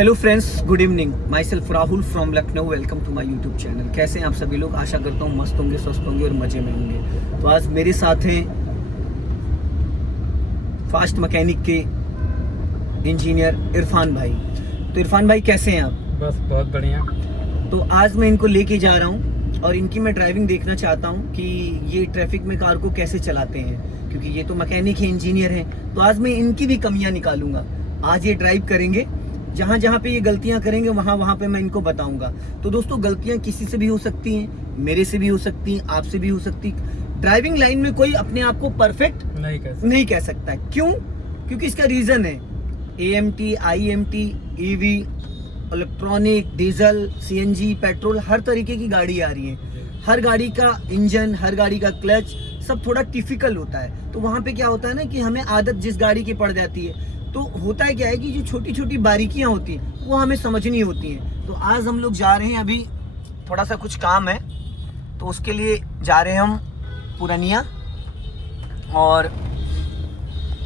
Hello friends, good evening. Myself Rahul from Lucknow. Welcome to my YouTube channel. कैसे हैं आप सभी लोग? आशा करता हूँ मस्त होंगे, स्वस्थ होंगे और मज़े में होंगे। तो आज मेरे साथ हैं फास्ट मैकेनिक के इंजीनियर इरफान भाई। तो इरफान भाई कैसे हैं आप? बस बहुत बढ़िया। तो आज मैं इनको लेके जा रहा हूँ और इनकी मैं ड्राइविंग देखना चाहता हूँ कि ये ट्रैफिक में कार को कैसे चलाते हैं, क्योंकि ये तो मैकेनिक है, इंजीनियर हैं। तो आज मैं इनकी भी कमियाँ निकालूंगा। आज ये ड्राइव करेंगे, जहाँ जहाँ पे ये गलतियाँ करेंगे वहाँ पे मैं इनको बताऊंगा। तो दोस्तों, गलतियाँ किसी से भी हो सकती हैं, मेरे से भी हो सकती हैं, आपसे भी हो सकती। ड्राइविंग लाइन में कोई अपने आप को परफेक्ट नहीं कह सकता। क्यों? क्योंकि इसका रीज़न है AMT, IMT, EV, electronic, diesel, CNG, petrol, हर तरीके की गाड़ी आ रही है। हर गाड़ी का इंजन, हर गाड़ी का क्लच सब थोड़ा टिपिकल होता है। तो वहाँ पे क्या होता है ना कि हमें आदत जिस गाड़ी की पड़ जाती है, तो होता है क्या है कि जो छोटी छोटी बारीकियां होती हैं वो हमें समझनी होती हैं। तो आज हम लोग जा रहे हैं, अभी थोड़ा सा कुछ काम है तो उसके लिए जा रहे हैं हम पूर्णिया। और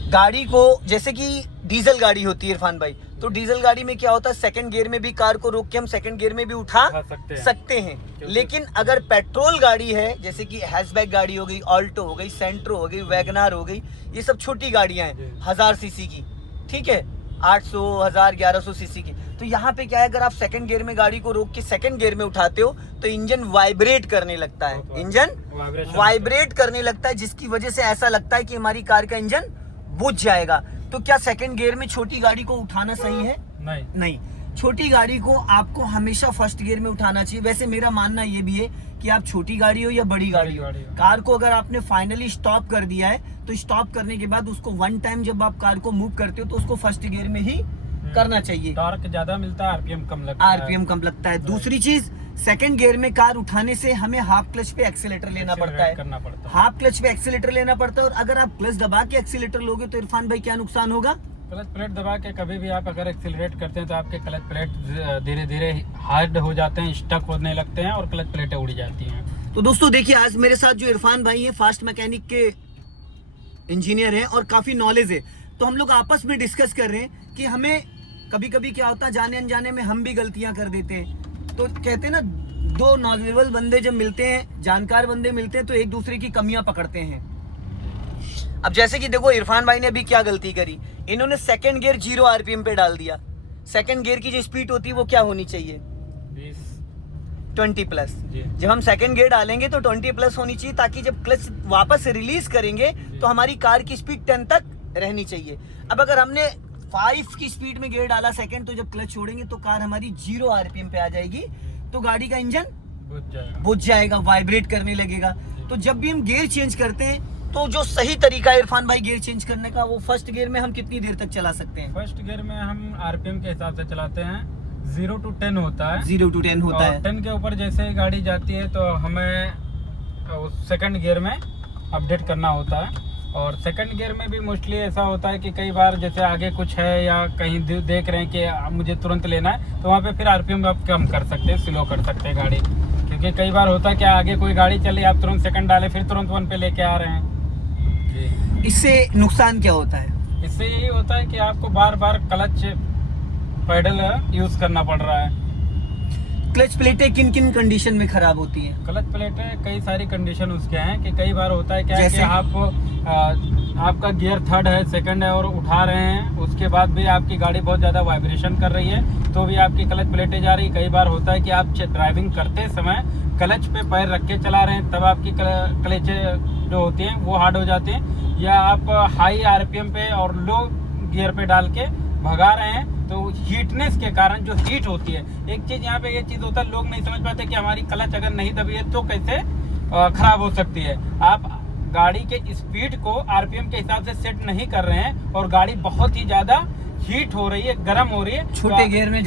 गाड़ी को, जैसे कि डीजल गाड़ी होती है इरफान भाई, तो डीजल गाड़ी में क्या होता है, सेकंड गियर में भी कार को रोक के हम सेकंड गियर में भी उठा सकते हैं। लेकिन अगर पेट्रोल गाड़ी है, जैसे कि हैचबैक गाड़ी हो गई, ऑल्टो हो गई, सेंट्रो हो गई, वैगनार हो गई, ये सब छोटी गाड़ियां हैं 1000 सीसी की, ठीक है, 800, 1000, 1100 सीसी की। तो यहाँ पे क्या है, अगर आप सेकंड गियर में गाड़ी को रोक के सेकंड गियर में उठाते हो तो इंजन वाइब्रेट करने लगता है। इंजन वाइब्रेट करने लगता है, जिसकी वजह से ऐसा लगता है कि हमारी कार का इंजन बुझ जाएगा। तो क्या सेकंड गियर में छोटी गाड़ी को उठाना सही है? नहीं। छोटी गाड़ी को आपको हमेशा फर्स्ट गियर में उठाना चाहिए। वैसे मेरा मानना ये भी है कि आप छोटी गाड़ी हो या बड़ी गाड़ी हो, कार को अगर आपने फाइनली स्टॉप कर दिया है तो स्टॉप करने के बाद उसको वन टाइम जब आप कार को मूव करते हो तो उसको फर्स्ट गियर में ही करना चाहिए। टॉर्क ज्यादा मिलता है, RPM कम लगता है। दूसरी चीज, सेकंड गियर में कार उठाने से हमें हाफ क्लच पे एक्सीलेटर लेना पड़ता है। हाफ क्लच पे एक्सीलेटर लेना पड़ता है। और अगर आप क्लच दबा के एक्सीलेटर लोगे तो इरफान भाई क्या नुकसान होगा? क्लच प्लेट दबा के कभी भी आप अगर एक्सीलरेट करते हैं तो आपके क्लच प्लेट धीरे धीरे हार्ड हो जाते हैं, स्टक होने लगते हैं और क्लच प्लेटें उड़ जाती हैं। तो दोस्तों देखिए, आज मेरे साथ जो इरफान भाई है, फास्ट मैकेनिक के इंजीनियर हैं और काफी नॉलेज है। तो हम लोग आपस में डिस्कस कर रहे हैं कि हमें कभी कभी क्या होता है, जाने अनजाने में हम भी गलतियां कर देते हैं। तो कहते हैं ना, दो नॉलेजेबल बंदे जब मिलते हैं, जानकार बंदे मिलते हैं, तो एक दूसरे की कमियां पकड़ते हैं। अब जैसे कि देखो, इरफान भाई ने अभी क्या गलती करी, इन्होंने सेकंड गियर 0 RPM पे डाल दिया। सेकंड गियर की जो स्पीड होती है वो क्या होनी चाहिए? 20+। जब हम सेकंड गियर डालेंगे तो 20+ होनी चाहिए, ताकि जब क्लच वापस रिलीज करेंगे तो हमारी कार की स्पीड 10 तक रहनी चाहिए। अब अगर हमने 5 की स्पीड में गियर डाला सेकंड, तो जब क्लच छोड़ेंगे तो कार हमारी 0 RPM पे आ जाएगी, तो गाड़ी का इंजन बुझ जाएगा, वाइब्रेट करने लगेगा। तो जब भी हम गियर चेंज करते हैं तो जो सही तरीका है इरफान भाई गियर चेंज करने का, वो फर्स्ट गियर में हम कितनी देर तक चला सकते हैं? फर्स्ट गियर में हम RPM के हिसाब से चलाते हैं, 0 to 10 होता है। 0 to 10 होता है। 10 के ऊपर जैसे ही गाड़ी जाती है तो हमें सेकंड गियर में अपडेट करना होता है। और सेकंड गियर में भी मोस्टली ऐसा होता है कि कई बार जैसे आगे कुछ है या कहीं देख रहे हैं कि मुझे तुरंत लेना है, तो वहाँ पे फिर RPM आप कम कर सकते हैं, स्लो कर सकते हैं गाड़ी। क्योंकि कई बार होता है कि आगे कोई गाड़ी चली, आप तुरंत सेकंड डाले, फिर तुरंत 1 पे लेके आ रहे हैं। इससे नुकसान क्या होता है? इससे यही होता है कि आपको बार बार क्लच पैडल यूज करना पड़ रहा है। क्लच प्लेटें किन किन कंडीशन में खराब होती हैं? क्लच प्लेटें कई सारी कंडीशन उसके हैं कि कई बार होता है क्या है कि आपका गियर थर्ड है, सेकंड है और उठा रहे हैं, उसके बाद भी आपकी गाड़ी बहुत ज़्यादा वाइब्रेशन कर रही है तो भी आपकी क्लच प्लेटें जा रही है। कई बार होता है कि आप ड्राइविंग करते समय क्लच पे पैर रख के चला रहे हैं, तब आपकी क्लचें जो होती हैं वो हार्ड हो जाती हैं, या आप हाई RPM पे और लो गियर पे डाल के भगा रहे हैं तो हीटनेस के कारण जो हीट होती है, एक चीज़ यहाँ पे ये चीज़ होता है, लोग नहीं समझ पाते कि हमारी क्लच अगर नहीं दबी है तो कैसे खराब हो सकती है। आप गाड़ी के स्पीड को RPM के हिसाब से सेट नहीं कर रहे हैं और गाड़ी बहुत ही ज़्यादा हीट हो रही है, गर्म हो रही है, छोटे गियर में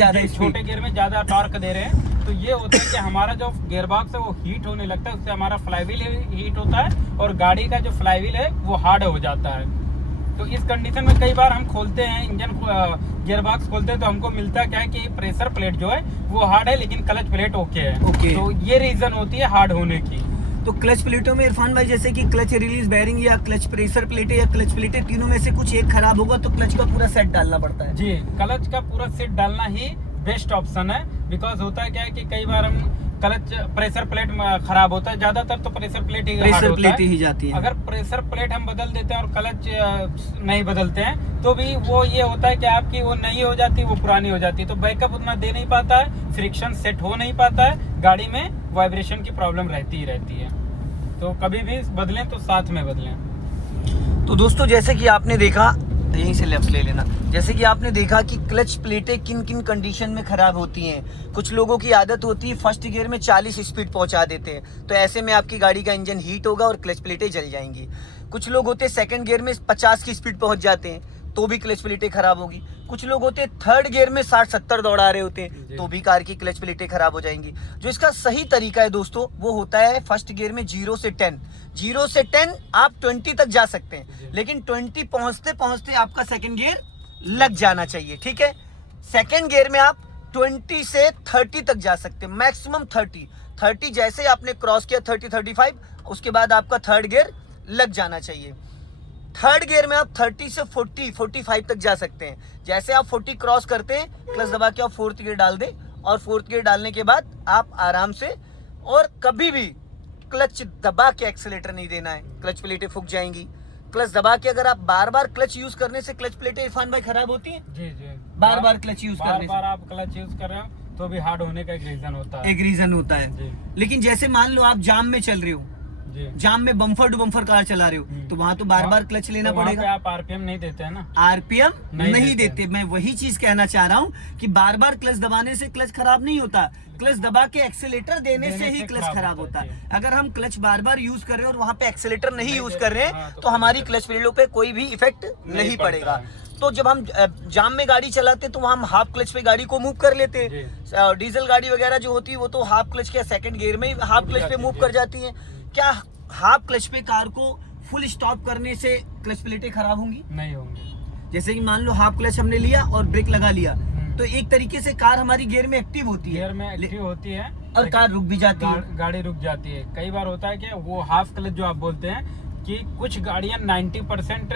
ज़्यादा टॉर्क दे रहे हैं। तो ये होता है कि हमारा जो गियर बॉक्स है वो हीट होने लगता है, उससे हमारा फ्लाईव्हील हीट होता है और गाड़ी का जो फ्लाईव्हील है वो हार्ड हो जाता है। तो इस कंडीशन में कई बार हम खोलते हैं इंजन, गियर बॉक्स खोलते हैं तो हमको मिलता क्या है कि प्रेशर प्लेट जो है वो हार्ड है लेकिन क्लच प्लेट ओके है। ओके। तो ये रीजन होती है हार्ड होने की। तो क्लच प्लेटों में इरफान भाई जैसे कि क्लच रिलीज बेयरिंग या क्लच प्रेशर प्लेटें या क्लच प्लेटें, तीनों में से कुछ एक खराब होगा तो क्लच का पूरा सेट डालना पड़ता है। जी, क्लच का पूरा सेट डालना ही बेस्ट ऑप्शन है। बिकॉज होता है क्या है कि कई बार हम क्लच प्रेशर प्लेट खराब होता है, ज्यादातर तो प्रेशर प्लेट ही जाती है। अगर प्रेशर प्लेट हम बदल देते हैं और क्लच नहीं बदलते हैं तो भी वो ये होता है कि आपकी वो नई हो जाती है, वो पुरानी हो जाती है, तो बैकअप उतना दे नहीं पाता है, फ्रिक्शन सेट हो नहीं पाता है, गाड़ी में वाइब्रेशन की प्रॉब्लम रहती ही रहती है। तो कभी भी बदलें तो साथ में बदलें। तो दोस्तों जैसे कि आपने देखा, यहीं से लेफ्ट ले लेना, जैसे कि आपने देखा कि क्लच प्लेटें किन किन कंडीशन में खराब होती हैं। कुछ लोगों की आदत होती है फर्स्ट गियर में 40 स्पीड पहुंचा देते हैं, तो ऐसे में आपकी गाड़ी का इंजन हीट होगा और क्लच प्लेटें जल जाएंगी। कुछ लोग होते हैं सेकंड गियर में 50 की स्पीड पहुंच जाते हैं तो भी क्लच प्लेटें खराब होगी। कुछ लोग होते हैं थर्ड गियर में 60-70 दौड़ा रहे होते हैं तो भी कार की क्लच प्लेटें खराब हो जाएंगी। जो इसका सही तरीका है दोस्तों वो होता है फर्स्ट गियर में 0 से 10 आप 20 तक जा सकते हैं, लेकिन 20 पहुंचते पहुंचते आपका सेकंड गियर लग जाना चाहिए, ठीक है। सेकंड गियर में आप 20 से 30 तक जा सकते हैं, मैक्सिमम 30 जैसे आपने क्रॉस किया 30-35 उसके बाद आपका थर्ड गियर लग जाना चाहिए। थर्ड गियर में आप 30 से 40-45 तक जा सकते हैं। जैसे आप 40 क्रॉस करते हैं क्लच दबा के आप फोर्थ गियर डाल दें और फोर्थ गियर डालने के बाद आप आराम से, और कभी भी क्लच दबा के एक्सीलेटर नहीं देना है, क्लच प्लेटें फूक जाएंगी। क्लच दबा के अगर आप बार बार क्लच यूज करने से क्लच प्लेटें इरफान भाई खराब होती हैं। जी जी, बार बार क्लच यूज करने से, बार आप क्लच यूज कर रहे हो तो भी हार्ड होने का एक रीजन होता है। एक रीजन होता है। लेकिन जैसे मान लो आप जाम में चल रहे हो, जाम में बम्फर टू बम्फर कार चला रहे हो तो वहां तो बार बार क्लच लेना पड़ेगा। आप आरपीएम नहीं देते हैं ना, आरपीएम नहीं देते। मैं वही चीज कहना चाह रहा हूँ कि बार बार क्लच दबाने से क्लच खराब नहीं होता, क्लच दबा के एक्सीलेटर देने से ही क्लच खराब होता है। अगर हम क्लच बार बार यूज कर रहे हैं और वहां पे एक्सीलेटर नहीं यूज कर रहे हैं तो हमारी क्लच प्लेटों पे कोई भी इफेक्ट नहीं पड़ेगा। तो जब हम जाम में गाड़ी चलाते हैं तो हम हाफ क्लच पे गाड़ी को मूव कर लेते हैं। डीजल गाड़ी वगैरह जो होती है वो तो हाफ क्लच के सेकंड गियर में हाफ क्लच पे मूव कर जाती है। क्या हाफ क्लच पे कार को फुल स्टॉप करने से क्लच प्लेटें खराब होंगी? नहीं होंगी। जैसे कि मान लो हाफ क्लच हमने लिया और ब्रेक लगा लिया तो एक तरीके से कार हमारी गियर में एक्टिव होती है, और कार रुक भी जाती है, गाड़ी रुक जाती है। कई बार होता है कि वो हाफ क्लच जो आप बोलते हैं कि कुछ गाड़ियां 90%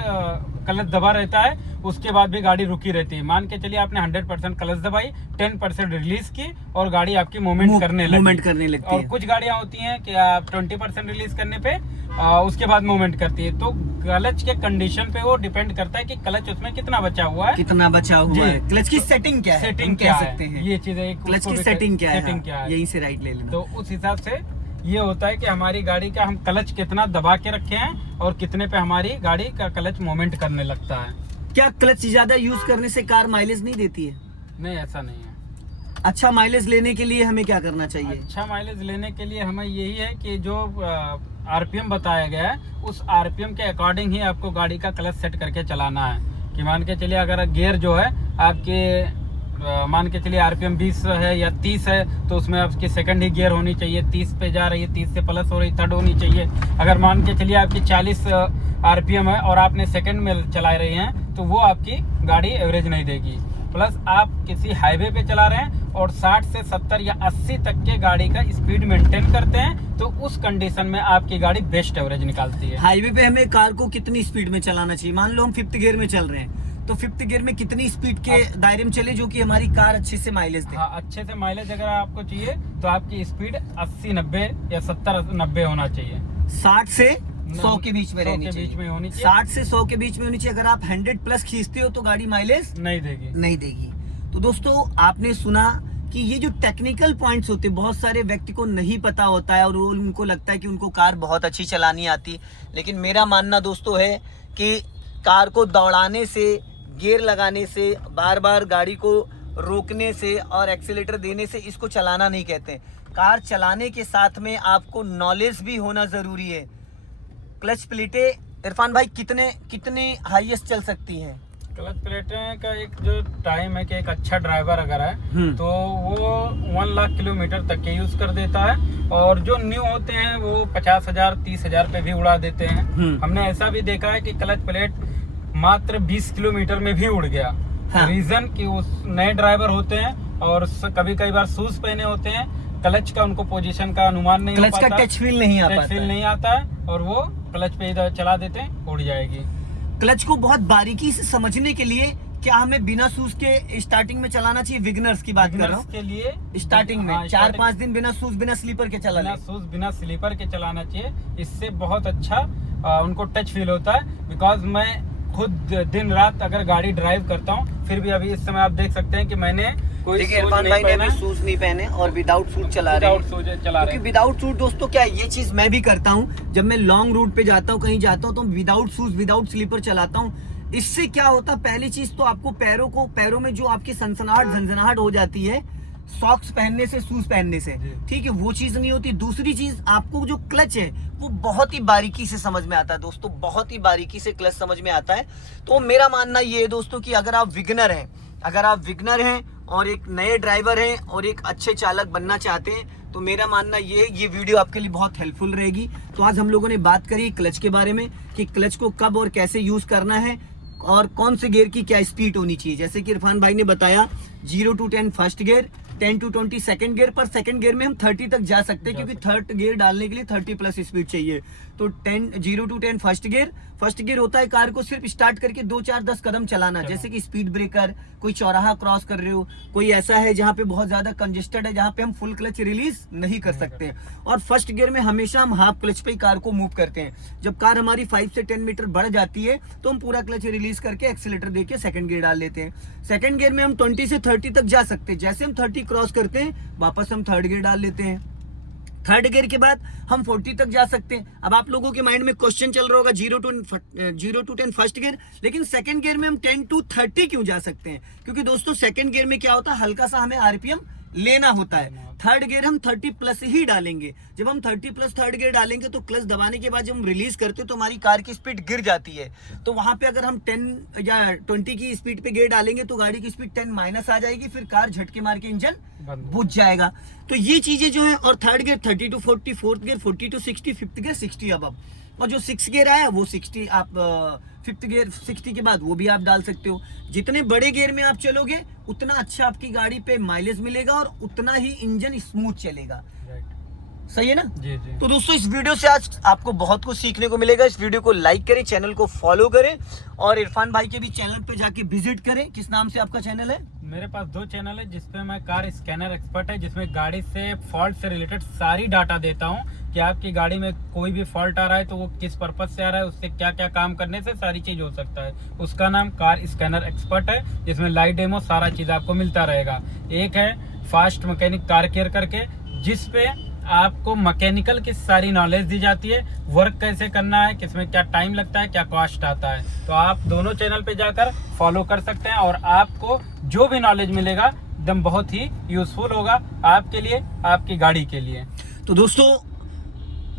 क्लच दबा रहता है उसके बाद भी गाड़ी रुकी रहती है। मान के चलिए आपने 100% क्लच दबाई, 10% रिलीज की और गाड़ी आपकी मूवमेंट करने लगती है। और कुछ गाड़ियां होती हैं कि आप 20% रिलीज करने पे उसके बाद मूवमेंट करती है। तो क्लच के कंडीशन पे वो डिपेंड करता है कि क्लच उसमें कितना बचा हुआ है, क्लच की सेटिंग क्या है, सेटिंग कह सकते हैं। ये चीजें क्लच की सेटिंग क्या है, यहीं से राइट ले लेना। तो उस हिसाब से ये होता है कि हमारी गाड़ी का हम क्लच कितना दबा के रखे हैं और कितने पे हमारी गाड़ी का क्लच मूवमेंट करने लगता है। क्या क्लच ज्यादा यूज करने से कार माइलेज नहीं देती है? नहीं, ऐसा नहीं है। अच्छा माइलेज लेने के लिए हमें क्या करना चाहिए? अच्छा माइलेज लेने के लिए हमें यही है कि जो आरपीएम बताया गया है उस आरपीएम के अकॉर्डिंग ही आपको गाड़ी का क्लच सेट करके चलाना है। कि मान के चलिए अगर गियर जो है आपके मान के चलिए आरपीएम 20 है या 30 है तो उसमें आपकी सेकंड ही गियर होनी चाहिए, 30 पे जा रही है, 30 से प्लस हो रही, थर्ड होनी चाहिए। अगर मान के चलिए आपकी 40 आरपीएम है और आपने सेकंड में चला रही हैं तो वो आपकी गाड़ी एवरेज नहीं देगी। प्लस आप किसी हाईवे पे चला रहे हैं और 60 से 70 या 80 तक के गाड़ी का स्पीड मेंटेन करते हैं तो उस कंडीशन में आपकी गाड़ी बेस्ट एवरेज निकालती है। हाईवे पे हमें कार को कितनी स्पीड में चलाना चाहिए? मान लो हम 5th गियर में चल रहे हैं तो 5th गियर में कितनी स्पीड के दायरे में चले जो कि हमारी कार अच्छे से माइलेज दे? हाँ, अच्छे से माइलेज अगर आपको चाहिए तो आपकी स्पीड 80-90 या 70-90 होना चाहिए। 60 से 100 के बीच में रहनी चाहिए। 60 से 100 के बीच में होनी चाहिए। अगर आप 100+ खींचते हो तो गाड़ी माइलेज नहीं देगी। तो दोस्तों आपने सुना कि ये जो टेक्निकल पॉइंट्स होते हैं बहुत सारे व्यक्ति को नहीं पता होता है और वो उनको लगता है कि उनको कार बहुत अच्छी चलानी आती, लेकिन मेरा मानना दोस्तों है कि कार को दौड़ाने से, गियर लगाने से, बार बार गाड़ी को रोकने से और एक्सीलेटर देने से इसको चलाना नहीं कहते। कार चलाने के साथ में आपको नॉलेज भी होना जरूरी है। क्लच प्लेटें इरफान भाई कितने हाईएस्ट चल सकती हैं? क्लच प्लेटें का एक जो टाइम है कि एक अच्छा ड्राइवर अगर है तो वो 1 लाख किलोमीटर तक के यूज कर देता है और जो न्यू होते हैं वो 50,000 30,000 पे भी उड़ा देते हैं। हमने ऐसा भी देखा है कि क्लच प्लेट मात्र 20 किलोमीटर में भी उड़ गया। रीजन कि उस नए ड्राइवर होते हैं और कभी कई बार शूज पहने होते हैं क्लच का उनको पोजीशन का अनुमान नहीं हो क्लच का पाता, टच फील नहीं टच फील नहीं आता है, और वो क्लच पे इधर चला देते हैं, उड़ जाएगी। क्लच को बहुत बारीकी से समझने के लिए क्या हमें बिना शूज के स्टार्टिंग में चलाना चाहिए? विगनर्स की बात कर रहा हूँ के लिए स्टार्टिंग में 4-5 दिन बिना शूज बिना स्लीपर के चला बिना शूज बिना स्लीपर के चलाना चाहिए। इससे बहुत अच्छा उनको टच फील होता है। बिकॉज मैं खुद दिन रात अगर गाड़ी ड्राइव करता हूँ, फिर भी अभी इस समय आप देख सकते हैं कि मैंने कोई इरफान भाई ने अभी शूज नहीं पहने और विदाउट शूज चला रहे हैं। क्योंकि विदाउट शूज दोस्तों क्या ये चीज मैं भी करता हूँ, जब मैं लॉन्ग रूट पे जाता हूँ, कहीं जाता हूँ, तो विदाउट शूज विदाउट स्लीपर चलाता हूँ। इससे क्या होता है, पहली चीज तो आपको पैरों में जो आपकी सनसनाहट झंझनाहट हो जाती है सॉक्स पहनने से, शूज पहनने से, ठीक है, वो चीज नहीं होती। दूसरी चीज, आपको जो क्लच है वो बहुत ही बारीकी से समझ में आता है दोस्तों, बहुत ही बारीकी से क्लच समझ में आता है। तो मेरा मानना ये है दोस्तों कि अगर आप विगनर हैं और एक नए ड्राइवर हैं और एक अच्छे चालक बनना चाहते हैं, तो मेरा मानना ये वीडियो आपके लिए बहुत हेल्पफुल रहेगी। तो आज हम लोगों ने बात करी क्लच के बारे में कि क्लच को कब और कैसे यूज करना है और कौन से गियर की क्या स्पीड होनी चाहिए। जैसे कि इरफान भाई ने बताया 0 to 10 first gear, 10 to 20 second gear, पर सेकंड गियर में हम 30 तक जा सकते हैं क्योंकि थर्ड गियर डालने के लिए 30 प्लस स्पीड चाहिए। तो 0 to 10 फर्स्ट गियर होता है कार को सिर्फ स्टार्ट करके 2-4-10 कदम चलाना। जैसे कि स्पीड ब्रेकर, कोई चौराहा क्रॉस कर रहे हो, कोई ऐसा है जहाँ पे बहुत ज्यादा कंजेस्टेड है, जहाँ पे हम फुल क्लच रिलीज नहीं कर सकते। और फर्स्ट गियर में हमेशा हम हाफ क्लच पे ही कार को मूव करते हैं। जब कार हमारी 5 से 10 मीटर बढ़ जाती है तो हम पूरा क्लच रिलीज करके एक्सीलेटर देके सेकंड गियर डाल लेते हैं। सेकंड गियर में हम 20 से 30 तक जा सकते हैं। जैसे हम 30 क्रॉस करते हैं वापस हम थर्ड गियर डाल लेते हैं। थर्ड गियर के बाद हम 40 तक जा सकते हैं। अब आप लोगों के माइंड में क्वेश्चन चल रहा होगा 0 to 10 फर्स्ट गियर, लेकिन सेकंड गियर में हम 10 to 30 क्यों जा सकते हैं? क्योंकि दोस्तों सेकंड गियर में क्या होता है, हल्का सा हमें आरपीएम लेना होता है। थर्ड गियर हम 30 प्लस ही डालेंगे। जब हम 30 प्लस थर्ड गियर डालेंगे तो क्लच दबाने के बाद जब हम रिलीज करते हैं तो हमारी कार की स्पीड गिर जाती है। तो वहां पे अगर हम 10 या 20 की स्पीड पे गियर डालेंगे तो गाड़ी की स्पीड 10 माइनस आ जाएगी, फिर कार झटके मार के इंजन बुझ जाएगा। तो ये चीजें जो है, और third gear 30 to 40, fourth gear 40 to 60, fifth gear 60 अब। और जो 6 गियर आया वो 60, आप फिफ्थ गियर 60 के बाद वो भी आप डाल सकते हो। जितने बड़े गियर में आप चलोगे उतना अच्छा आपकी गाड़ी पे माइलेज मिलेगा और उतना ही इंजन स्मूथ चलेगा। सही है ना? जी जी। तो दोस्तों इस वीडियो से आज आपको बहुत कुछ सीखने को मिलेगा। इस वीडियो को लाइक करें, चैनल को फॉलो करें और इरफान भाई के भी चैनल पे जाके विजिट करें। किस नाम से आपका चैनल है? मेरे पास 2 चैनल है जिसपे मैं कार स्कैनर एक्सपर्ट है, जिसमें गाड़ी से फॉल्ट से रिलेटेड सारी डाटा देता हूँ कि आपकी गाड़ी में कोई भी फॉल्ट आ रहा है तो वो किस पर्पज से आ रहा है, उससे क्या क्या काम करने से सारी चीज हो सकता है। उसका नाम कार स्कैनर एक्सपर्ट है, जिसमें लाइव डेमो सारा चीज आपको मिलता रहेगा। एक है फास्ट मैकेनिक कार केयर करके, जिसपे आपको मैकेनिकल की सारी नॉलेज दी जाती है, वर्क कैसे करना है, किसमें क्या टाइम लगता है, क्या कॉस्ट आता है। तो आप दोनों चैनल पे जाकर फॉलो कर सकते हैं और आपको जो भी नॉलेज मिलेगा एकदम बहुत ही यूजफुल होगा आपके लिए, आपकी गाड़ी के लिए। तो दोस्तों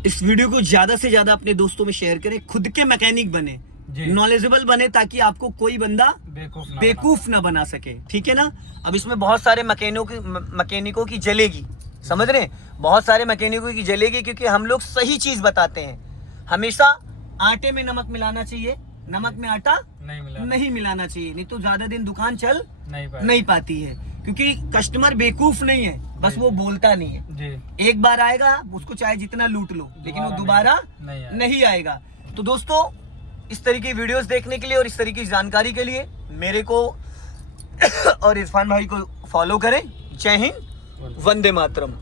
इस वीडियो को ज्यादा से ज्यादा अपने दोस्तों में शेयर करें, खुद के मैकेनिक बने, नॉलेजेबल बने, ताकि आपको कोई बंदा बेवकूफ ना बना सके। ठीक है ना? अब इसमें बहुत सारे मैकेनिकों की जलेगी, समझ रहे हैं? बहुत सारे मैकेनिकों की जलेगी क्योंकि हम लोग सही चीज बताते हैं। हमेशा आटे में नमक मिलाना चाहिए, नमक में आटा नहीं मिलाना चाहिए, नहीं तो ज्यादा दिन दुकान चल नहीं पाती है। क्योंकि कस्टमर बेवकूफ नहीं है, बस वो बोलता नहीं है जी। एक बार आएगा, उसको चाहे जितना लूट लो, लेकिन वो दोबारा नहीं आएगा। तो दोस्तों इस तरीके की वीडियोस देखने के लिए और इस तरीके की जानकारी के लिए मेरे को और इरफान भाई को फॉलो करें। जय हिंद, वंदे मातरम।